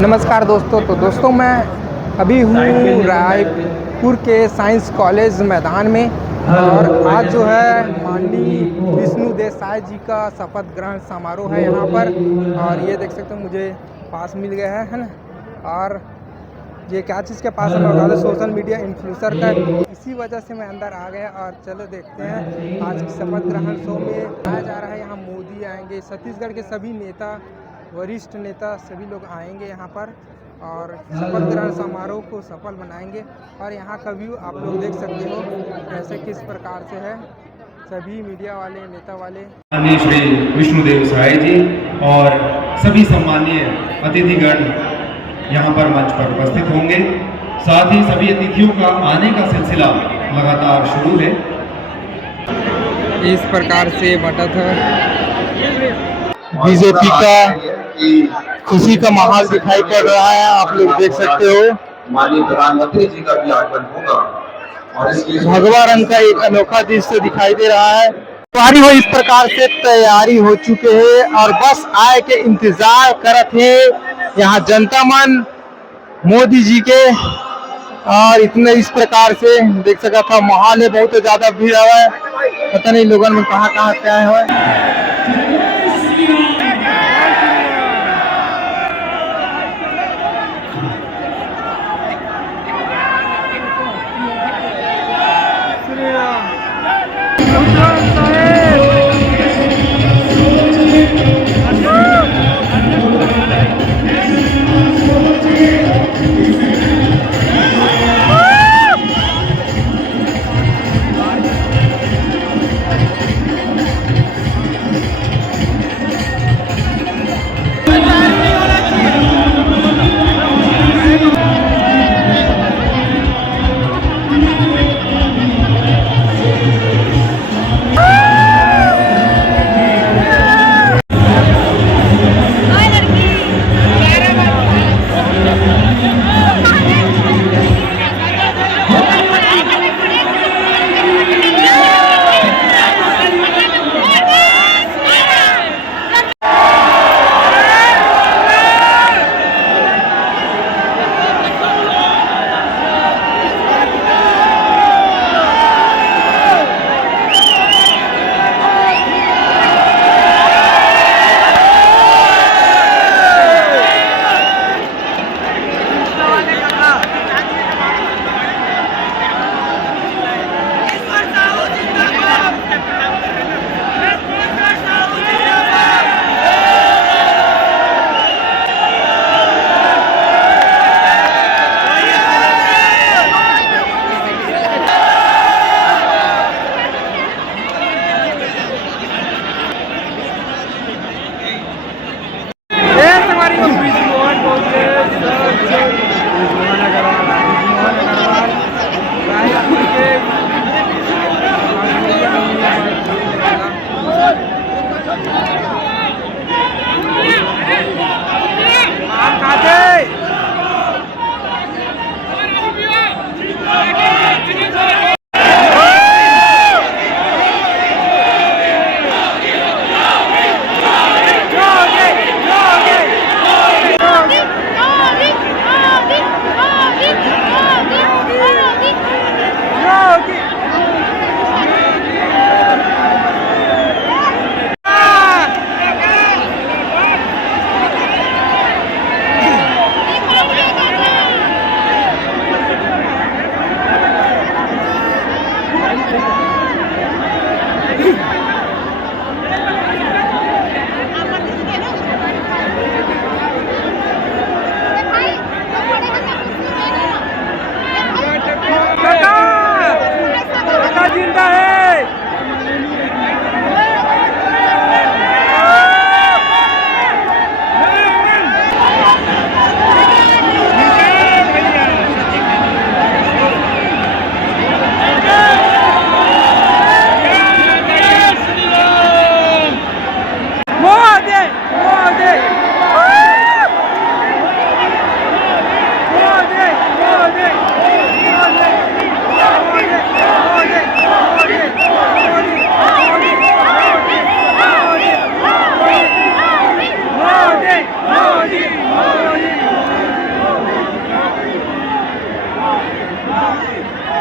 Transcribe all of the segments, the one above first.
नमस्कार दोस्तों। तो दोस्तों मैं अभी हूँ रायपुर के साइंस कॉलेज मैदान में और आज जो है माननीय विष्णु देसाई जी का शपथ ग्रहण समारोह है यहाँ पर। और ये देख सकते हो मुझे पास मिल गया है ना। और ये क्या चीज़ के पास है मैं बता दूँ, सोशल मीडिया इन्फ्लुएंसर का, इसी वजह से मैं अंदर आ गया। और चलो देखते हैं आज की शपथ ग्रहण शो में आया जा रहा है। यहाँ मोदी आएंगे, छत्तीसगढ़ के सभी नेता, वरिष्ठ नेता सभी लोग आएंगे यहाँ पर और शपथ ग्रहण समारोह को सफल बनाएंगे। और यहाँ का व्यू आप लोग देख सकते हो कैसे किस प्रकार से है। सभी मीडिया वाले, नेता वाले, माननीय श्री विष्णु देसाई जी और सभी सम्मानीय अतिथिगण यहाँ पर मंच पर उपस्थित होंगे। साथ ही सभी अतिथियों का आने का सिलसिला लगातार शुरू है। इस प्रकार से बटत है। बीजेपी का खुशी का माहौल दिखाई पड़ रहा है, आप लोग देख सकते हो। माननीय प्रधानमंत्री जी का भी आगमन होगा और इसलिए भगवा रंग का एक अनोखा दृश्य दिखाई दे रहा है। तैयारी हो, इस प्रकार से तैयारी हो चुके हैं और बस आए के इंतजार करत है यहाँ जनता मन मोदी जी के। और इतने इस प्रकार से देख सका था माहौल है, बहुत ज्यादा भीड़ है, पता नहीं लोगों में कहाँ से आए हुए।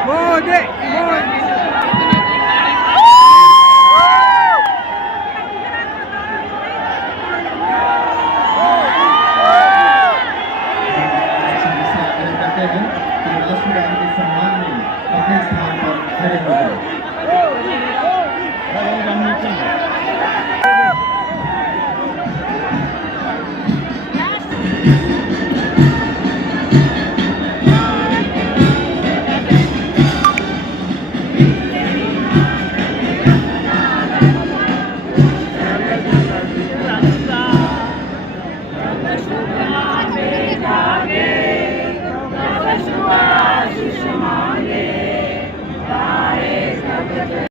मोदी मोदी करते हैं कि राष्ट्रगान के सम्मान में अपने स्थान पर खड़े हो गए।